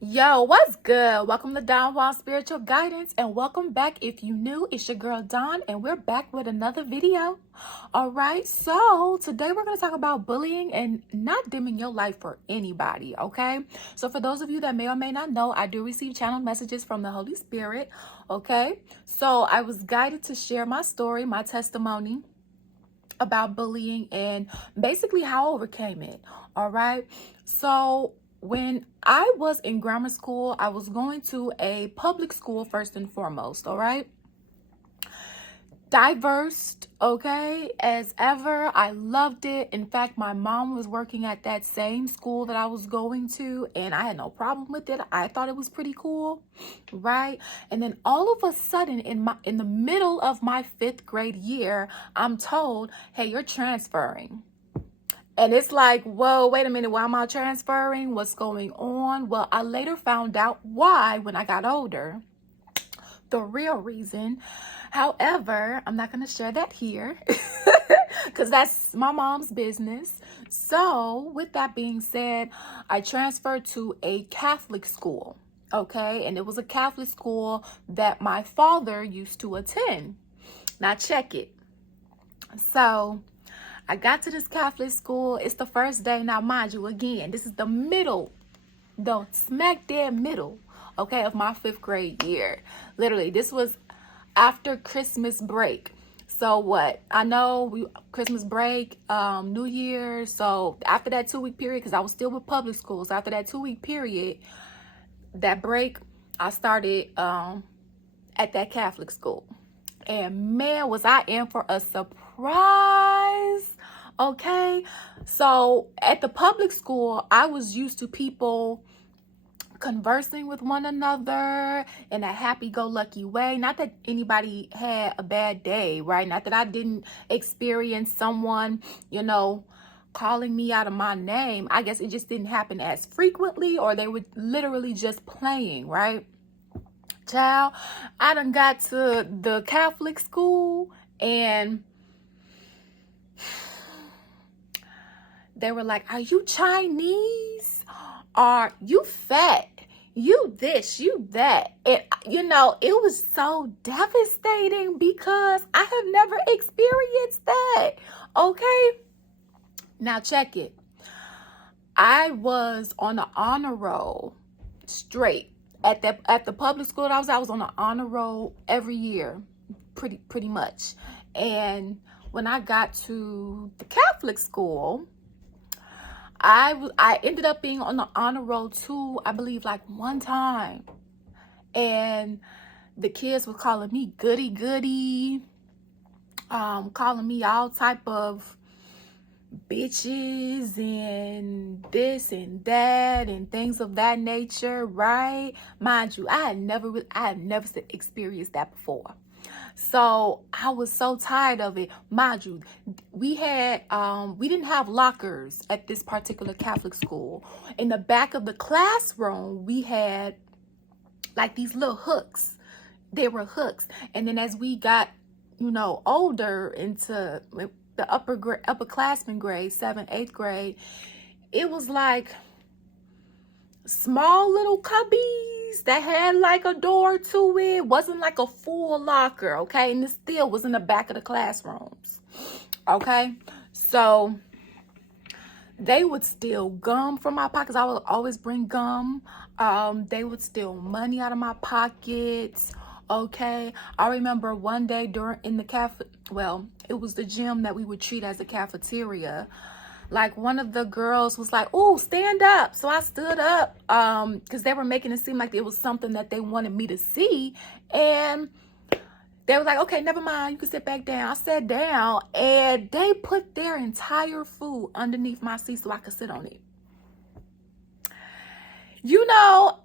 Yo, what's good? Welcome to Don Juan Spiritual Guidance, and welcome back if you new. It's your girl Don, and we're back with another video. All right, so today we're going to talk about bullying and not dimming your light for anybody. Okay, so for those of you that may or may not know, I do receive channel messages from the Holy Spirit. Okay, so I was guided to share my story, my testimony about bullying, and basically how I overcame it. All right, so when I was in grammar school, I was going to a public school first and foremost. All right, diverse, okay, as ever. I loved it. In fact, my mom was working at that same school that I was going to, and I had no problem with it. I thought it was pretty cool, right? And then all of a sudden, in the middle of my 5th grade year, I'm told, hey, you're transferring. And it's like, whoa, wait a minute, why am I transferring? What's going on? Well, I later found out why when I got older. The real reason. However, I'm not going to share that here because that's my mom's business. So with that being said, I transferred to a Catholic school. Okay. And it was a Catholic school that my father used to attend. Now check it. So I got to this Catholic school. It's the first day. Now, mind you, again, this is the middle, the smack dead middle, okay, of my 5th grade year. Literally, this was after Christmas break. So what? I know Christmas break, New Year's. So after that 2-week period, because I was still with public schools, after that 2-week period, that break, I started at that Catholic school. And man, was I in for a surprise. Okay. So at the public school, I was used to people conversing with one another in a happy-go-lucky way. Not that anybody had a bad day, right? Not that I didn't experience someone, calling me out of my name. I guess it just didn't happen as frequently, or they were literally just playing, right? Child, I done got to the Catholic school and they were like, are you Chinese? Are you fat? You this, you that. And, it was so devastating because I have never experienced that. Okay? Now check it. I was on the honor roll straight. At the public school that I was on the honor roll every year, pretty much. And when I got to the Catholic school, I ended up being on the honor roll too, I believe, like one time. And the kids were calling me goody, calling me all type of bitches and this and that and things of that nature, right? Mind you, I had never experienced that before. So I was so tired of it. Mind you, we didn't have lockers at this particular Catholic school. In the back of the classroom, we had like these little hooks. They were hooks. And then as we got, older into the upperclassmen grade, 7th, 8th grade, it was like small little cubbies that had like a door to it. Wasn't like a full locker, okay? And it still was in the back of the classrooms, okay? So they would steal gum from my pockets. I would always bring gum. They would steal money out of my pockets. Okay, I remember one day in the cafe, well, it was the gym that we would treat as a cafeteria. Like one of the girls was like, "Oh, stand up." So I stood up because they were making it seem like it was something that they wanted me to see. And they were like, "Okay, never mind. You can sit back down." I sat down and they put their entire food underneath my seat so I could sit on it.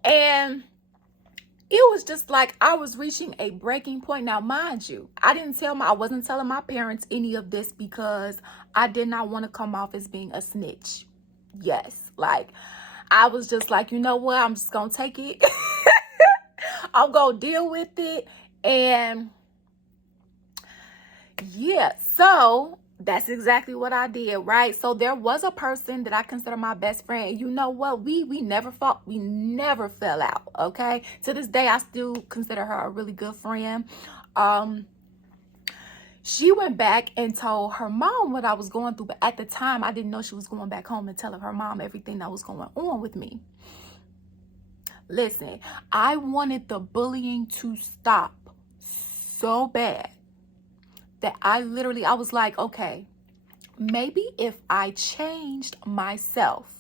And it was just like I was reaching a breaking point. Now, mind you, I wasn't telling my parents any of this because I did not want to come off as being a snitch. Yes, like I was just like, you know what? I'm just going to take it. I'm going to deal with it. And yeah, so That's exactly what I did, right? So there was a person that I consider my best friend. And you know what? We never fought. We never fell out, okay? To this day, I still consider her a really good friend. She went back and told her mom what I was going through. But at the time, I didn't know she was going back home and telling her mom everything that was going on with me. Listen, I wanted the bullying to stop so bad that I was like, okay, maybe if I changed myself,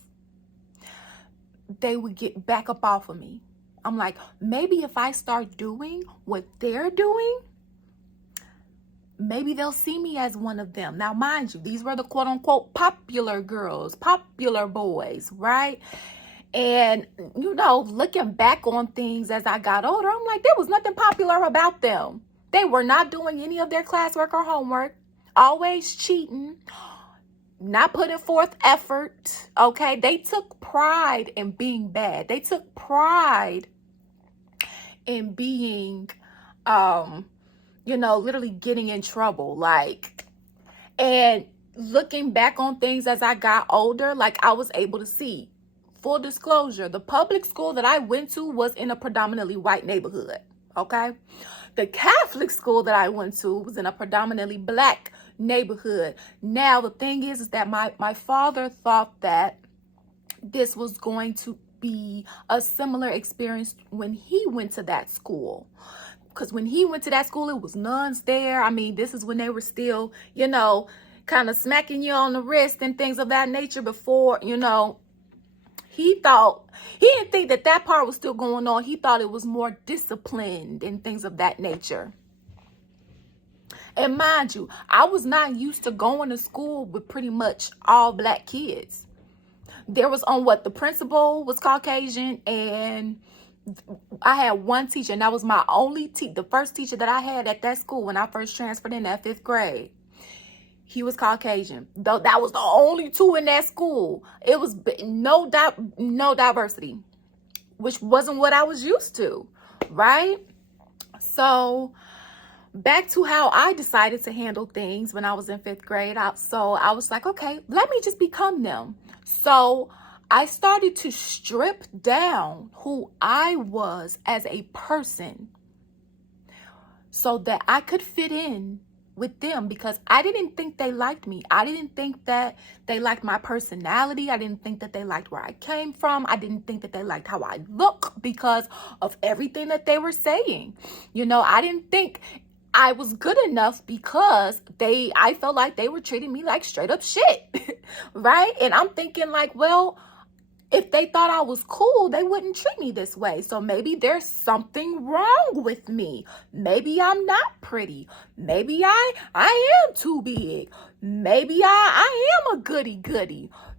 they would get back up off of me. I'm like, maybe if I start doing what they're doing, maybe they'll see me as one of them. Now, mind you, these were the quote unquote popular girls, popular boys, right? And, you know, looking back on things as I got older, I'm like, there was nothing popular about them. They were not doing any of their classwork or homework, always cheating, not putting forth effort, okay? They took pride in being bad. They took pride in being, you know, literally getting in trouble. Like, and looking back on things as I got older, like I was able to see. Full disclosure, the public school that I went to was in a predominantly white neighborhood, okay? The Catholic school that I went to was in a predominantly black neighborhood. Now, the thing is that my father thought that this was going to be a similar experience when he went to that school. Because when he went to that school, it was nuns there. I mean, this is when they were still, you know, kind of smacking you on the wrist and things of that nature before, you know, he didn't think that part was still going on. He thought it was more disciplined and things of that nature. And mind you, I was not used to going to school with pretty much all black kids. There was the principal was Caucasian, and I had one teacher, and that was my only the first teacher that I had at that school when I first transferred in that 5th grade. He was Caucasian. Though that was the only two in that school. It was no diversity, which wasn't what I was used to, right? So back to how I decided to handle things when I was in 5th grade. So I was like, okay, let me just become them. So I started to strip down who I was as a person so that I could fit in with them, because I didn't think they liked me. I didn't think that they liked my personality. I didn't think that they liked where I came from. I didn't think that they liked how I look because of everything that they were saying. You know, I didn't think I was good enough because I felt like they were treating me like straight up shit, right? And I'm thinking like, well, if they thought I was cool, they wouldn't treat me this way. So maybe there's something wrong with me. Maybe I'm not pretty. Maybe I am too big. Maybe I am a goody.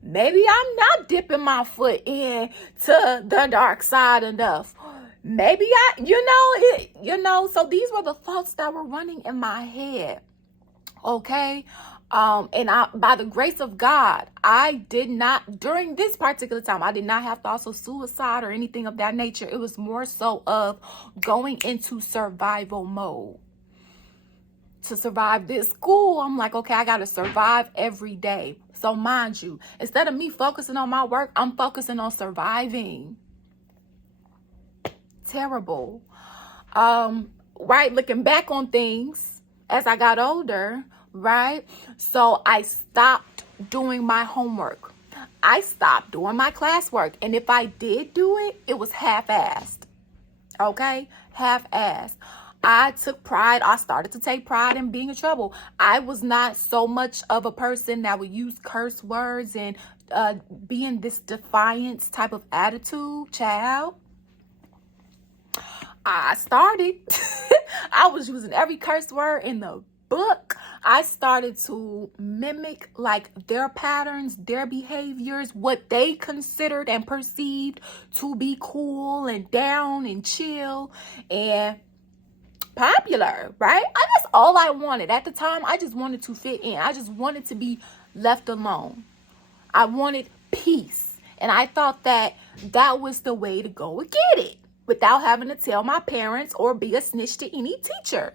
Maybe I'm not dipping my foot in to the dark side enough. Maybe so these were the thoughts that were running in my head. Okay. And by the grace of God, I did not, during this particular time, I did not have thoughts of suicide or anything of that nature. It was more so of going into survival mode. To survive this school, I'm like, okay, I got to survive every day. So mind you, instead of me focusing on my work, I'm focusing on surviving. Terrible. Right? Looking back on things as I got older, right? So I stopped doing my homework. I stopped doing my classwork. And if I did do it, it was half-assed. Okay? Half-assed. I took pride. I started to take pride in being in trouble. I was not so much of a person that would use curse words and be in this defiance type of attitude, child. I started. I was using every curse word in the book. I started to mimic like their patterns, their behaviors, what they considered and perceived to be cool and down and chill and popular, right? That's all I wanted. At the time, I just wanted to fit in. I just wanted to be left alone. I wanted peace. And I thought that was the way to go and get it without having to tell my parents or be a snitch to any teacher.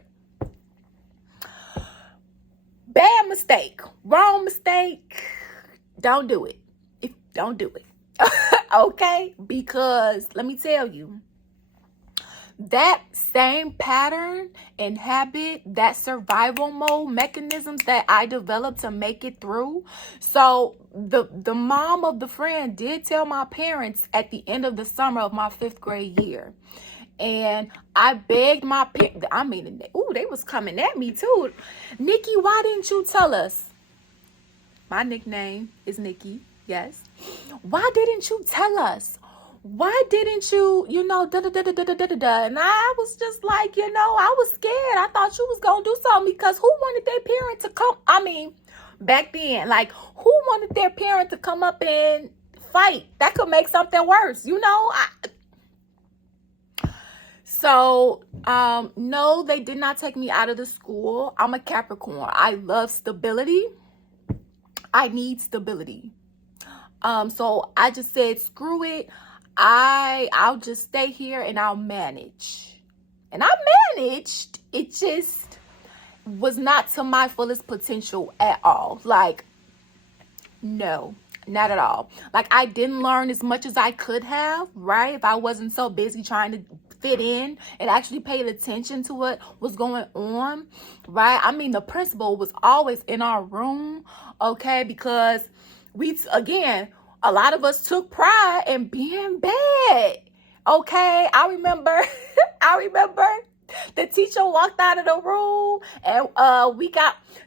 bad mistake, wrong mistake. Don't do it. Don't do it. Okay? Because let me tell you, that same pattern and habit, that survival mode mechanisms that I developed to make it through. So the mom of the friend did tell my parents at the end of the summer of my 5th grade year. And I begged my parents, they was coming at me too. Nikki, why didn't you tell us? My nickname is Nikki, yes. Why didn't you tell us? Why didn't you, da-da-da-da-da-da-da-da? And I was just like, I was scared. I thought you was going to do something because who wanted their parent to come? Back then, like, who wanted their parent to come up and fight? That could make something worse, So, no, they did not take me out of the school. I'm a Capricorn. I love stability. I need stability. So I just said, screw it. I'll just stay here and I'll manage. And I managed. It just was not to my fullest potential at all. Like, no, not at all. Like, I didn't learn as much as I could have, right? If I wasn't so busy trying to fit in and actually paid attention to what was going on, right? The principal was always in our room, okay? Because a lot of us took pride in being bad, okay? I remember the teacher walked out of the room and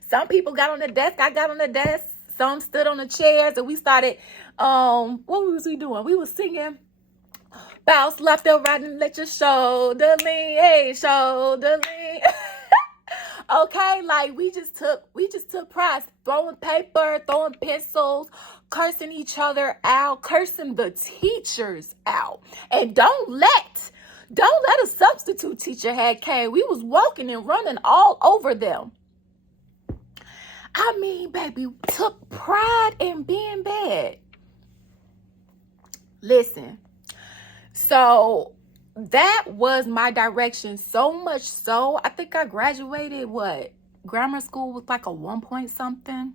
some people got on the desk. I got on the desk. Some stood on the chairs and we started, what was we doing? We were singing, bounce left and right and let your shoulder lean, hey, shoulder lean. Okay, like we just took pride, throwing paper, throwing pencils, cursing each other out, cursing the teachers out. And don't let a substitute teacher had came. We was walking and running all over them. Baby, took pride in being bad. Listen. So that was my direction, so much so I think I graduated grammar school with like a 1 point something.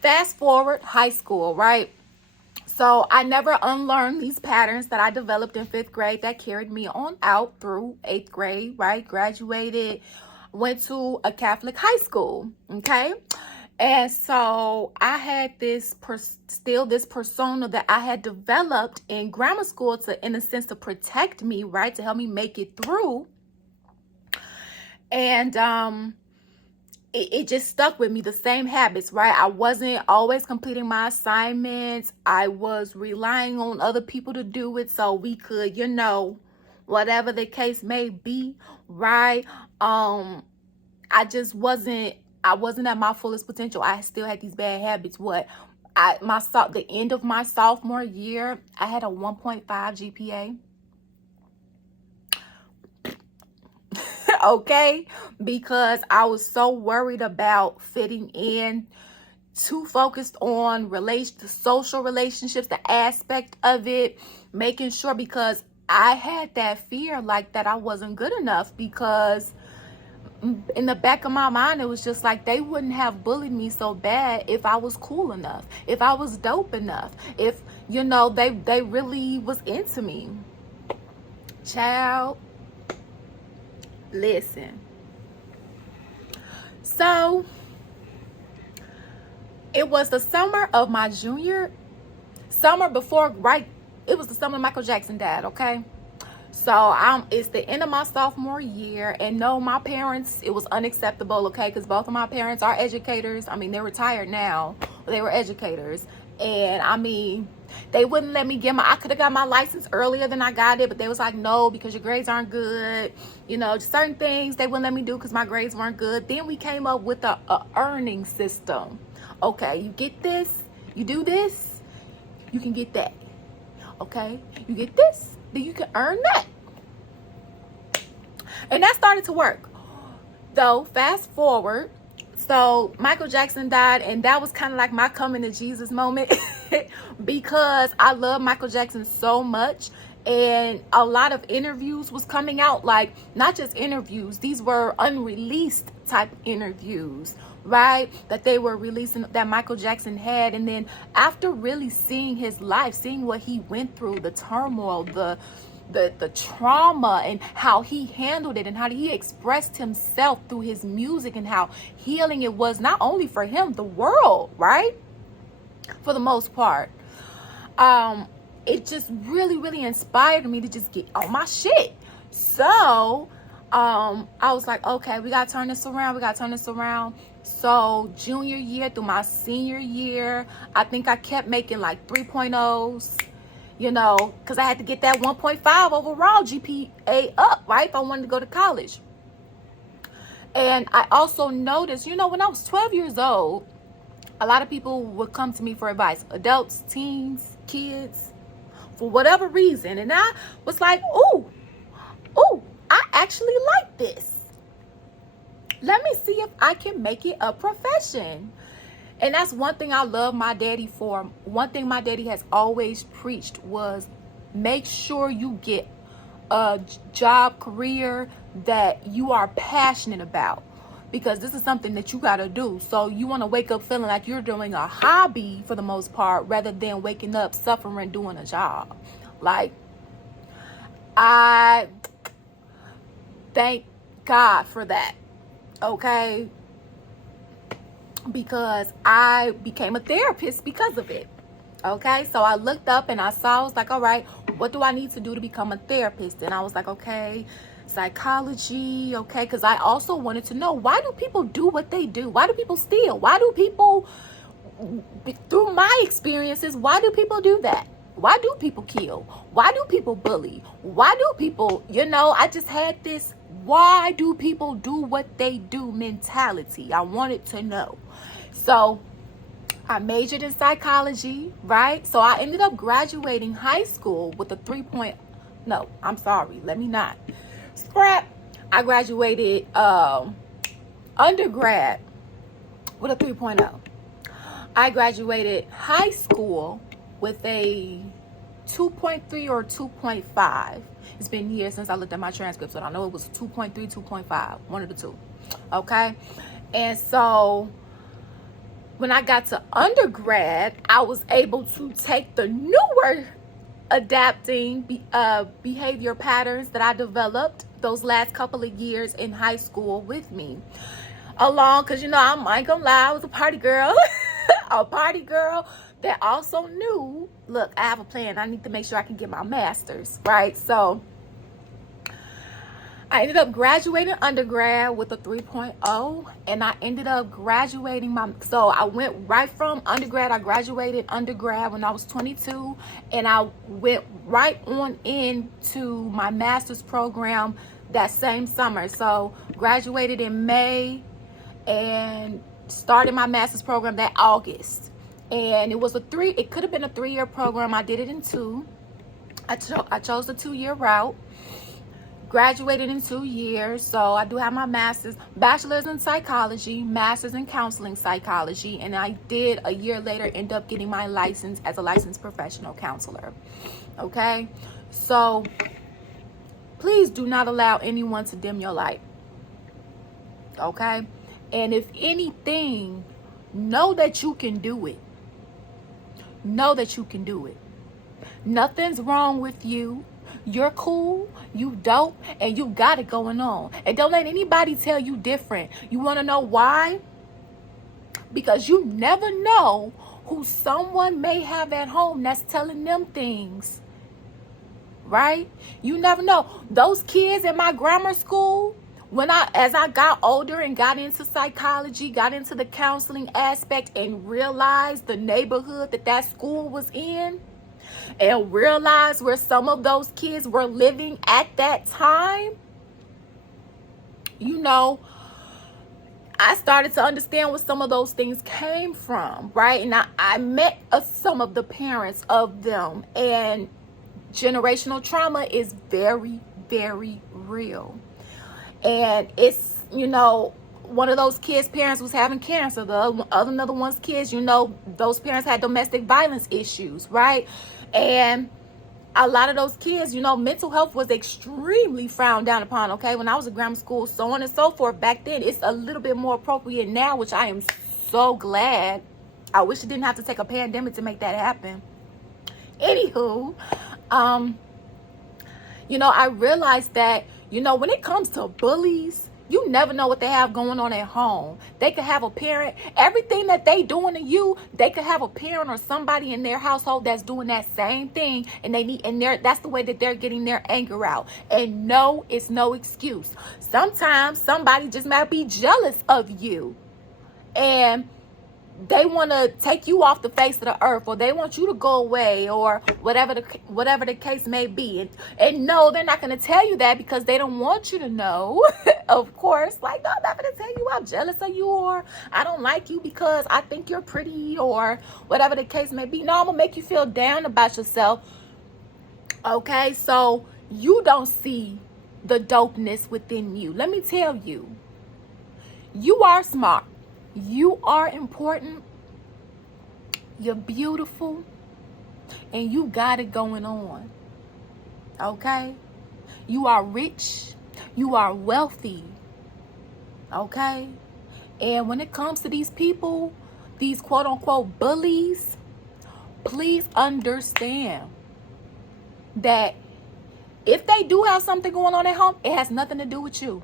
Fast forward, high school, right? So I never unlearned these patterns that I developed in 5th grade that carried me on out through 8th grade, right? Graduated, went to a Catholic high school, okay? And so I had this persona that I had developed in grammar school in a sense, to protect me, right? To help me make it through. And it just stuck with me, the same habits, right? I wasn't always completing my assignments. I was relying on other people to do it so we could, whatever the case may be, right? I wasn't at my fullest potential. I still had these bad habits. The end of my sophomore year, I had a 1.5 GPA. Okay, because I was so worried about fitting in, too focused on the social relationships, the aspect of it, making sure, because I had that fear like that I wasn't good enough, because in the back of my mind, it was just like they wouldn't have bullied me so bad if I was cool enough, if I was dope enough, if, they really was into me. Child, listen. So it was the summer of my summer before, right? It was the summer Michael Jackson died, okay? So it's the end of my sophomore year, and no, my parents, it was unacceptable, okay? Because both of my parents are educators. They're retired now. They were educators. And they wouldn't let me I could have got my license earlier than I got it, but they was like, no, because your grades aren't good. Just certain things they wouldn't let me do because my grades weren't good. Then we came up with a earning system. Okay, you get this, you do this, you can get that. Okay, you get this, then you can earn that. And that started to work. Though, fast forward, so Michael Jackson died, and that was kind of like my coming to Jesus moment because I love Michael Jackson so much. And a lot of interviews was coming out, like not just interviews, these were unreleased type interviews, right, that they were releasing, that Michael Jackson had. And then after really seeing his life, seeing what he went through, the turmoil, the trauma, and how he handled it, and how he expressed himself through his music, and how healing it was, not only for him, the world, right, for the most part. It just really, really inspired me to just get on my shit. So I was like, okay, we gotta turn this around. So junior year through my senior year, I think I kept making like 3.0s, you know, because I had to get that 1.5 overall GPA up, right, if I wanted to go to college. And I also noticed, you know, when I was 12 years old, a lot of people would come to me for advice, adults, teens, kids, for whatever reason. And I was like, ooh, I actually like this. Let me see if I can make it a profession. And that's one thing I love my daddy for. One thing my daddy has always preached was make sure you get a job, career that you are passionate about, because this is something that you got to do. So you want to wake up feeling like you're doing a hobby for the most part, rather than waking up suffering doing a job. Like, I thank God for that, okay? Because I became a therapist because of it, okay? So I looked up and I saw, I was like, all right, what do I need to do to become a therapist? And I was like, okay, psychology, okay? Because I also wanted to know, why do people do what they do? Why do people steal? Why do people, through my experiences, why do people do that? Why do people kill? Why do people bully? Why do people, you know, I just had this, why do people do what they do mentality. I wanted to know. So I majored in psychology, right? So I ended up graduating high school with a 3.0. No, I'm sorry. Let me not. Scrap. I graduated undergrad with a 3.0. I graduated high school with a 2.3 or 2.5. It's been years since I looked at my transcripts, but I know it was 2.3, 2.5, one of the two. Okay? And so when I got to undergrad, I was able to take the newer adapting behavior patterns that I developed those last couple of years in high school with me along, because, you know, I ain't gonna lie, I was a party girl. A party girl that also knew, look, I have a plan. I need to make sure I can get my master's, right? So I ended up graduating undergrad with a 3.0, and I ended up graduating so I went right from undergrad. I graduated undergrad when I was 22, and I went right on into my master's program that same summer. So graduated in May and started my master's program that August. And it could have been a 3-year program. I did it in 2. I chose the 2-year route. Graduated in 2 years. So I do have my master's, bachelor's in psychology, master's in counseling psychology, and I did a year later end up getting my license as a licensed professional counselor. Okay? So please do not allow anyone to dim your light. Okay? And if anything, know that you can do it. Know that you can do it. Nothing's wrong with you. You're cool, you dope, and you got it going on. And don't let anybody tell you different. You want to know why? Because you never know who someone may have at home that's telling them things. Right? You never know. Those kids in my grammar school, as I got older and got into psychology, got into the counseling aspect, and realized the neighborhood that school was in, and realized where some of those kids were living at that time, you know, I started to understand where some of those things came from, right? And I met some of the parents of them, and generational trauma is very, very real. And it's, you know, one of those kids' parents was having cancer. Another one's kids, you know, those parents had domestic violence issues, right? And a lot of those kids, mental health was extremely frowned down upon, okay? When I was in grammar school, so on and so forth. Back then, it's a little bit more appropriate now, which I am so glad. I wish it didn't have to take a pandemic to make that happen. Anywho, I realized that, when it comes to bullies, you never know what they have going on at home. They could have a parent, everything that they doing to you, they could have a parent or somebody in their household that's doing that same thing, and that's the way that they're getting their anger out. And no, it's no excuse. Sometimes somebody just might be jealous of you, and they want to take you off the face of the earth, or they want you to go away, or whatever the case may be. And no, they're not going to tell you that because they don't want you to know. Of course, like, no, I'm not going to tell you I'm jealous of you, or I don't like you because I think you're pretty, or whatever the case may be. No, I'm going to make you feel down about yourself. Okay, so you don't see the dopeness within you. Let me tell you, you are smart. You are important, you're beautiful, and you got it going on, okay? You are rich, you are wealthy, okay? And when it comes to these people, these quote-unquote bullies, please understand that if they do have something going on at home, it has nothing to do with you.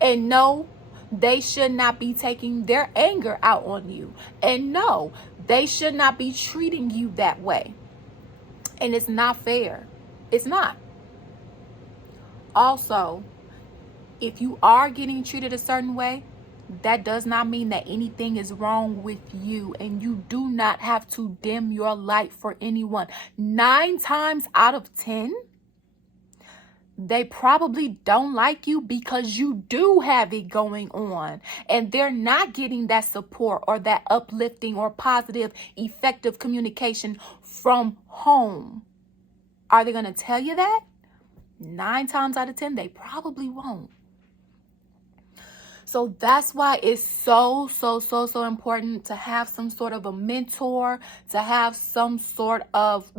And no, they should not be taking their anger out on you. And no, they should not be treating you that way. And it's not fair. It's not. Also, if you are getting treated a certain way, that does not mean that anything is wrong with you. And you do not have to dim your light for anyone. 9 times out of 10, they probably don't like you because you do have it going on, and they're not getting that support or that uplifting or positive, effective communication from home. Are they going to tell you that? 9 times out of 10, they probably won't. So that's why it's so important to have some sort of a mentor, to have some sort of,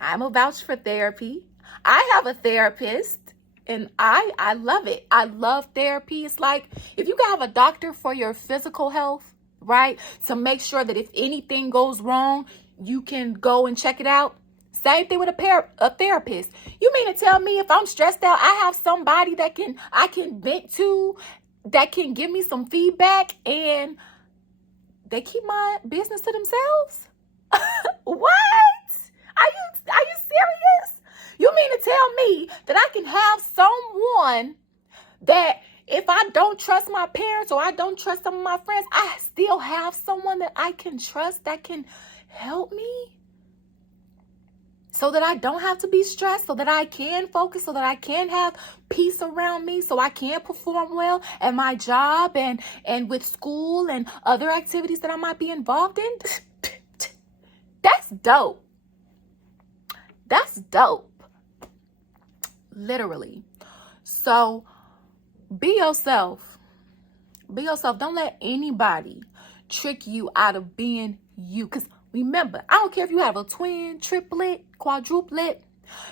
I'm a vouch for therapy. I have a therapist, and I love it. I love therapy. It's like if you can have a doctor for your physical health, right? To make sure that if anything goes wrong, you can go and check it out. Same thing with a therapist. You mean to tell me if I'm stressed out, I have somebody that I can vent to, that can give me some feedback, and they keep my business to themselves? What? Are you serious? You mean to tell me that I can have someone that if I don't trust my parents or I don't trust some of my friends, I still have someone that I can trust that can help me? So that I don't have to be stressed, so that I can focus, so that I can have peace around me, so I can perform well at my job and with school and other activities that I might be involved in. That's dope. That's dope. Literally. So be yourself. Be yourself. Don't let anybody trick you out of being you. Because remember, I don't care if you have a twin, triplet, quadruplet.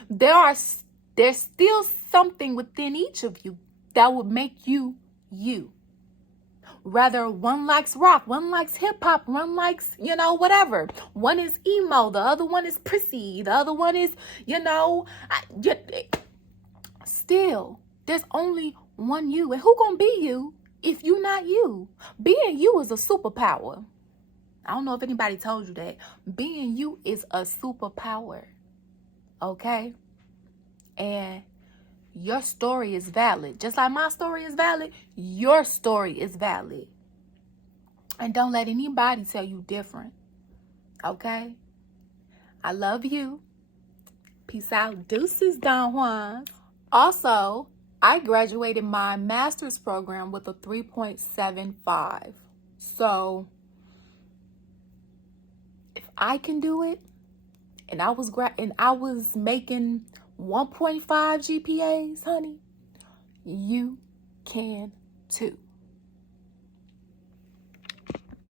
There's still something within each of you that would make you you. Rather, one likes rock, one likes hip hop, one likes, whatever. One is emo, the other one is prissy, the other one is, still, there's only one you. And who gonna be you if you not you? Being you is a superpower. I don't know if anybody told you that. Being you is a superpower. Okay? And your story is valid. Just like my story is valid, your story is valid. And don't let anybody tell you different. Okay? I love you. Peace out. Deuces, Don Juan. Also, I graduated my master's program with a 3.75. So, if I can do it, and I was making 1.5 GPAs, honey, you can too.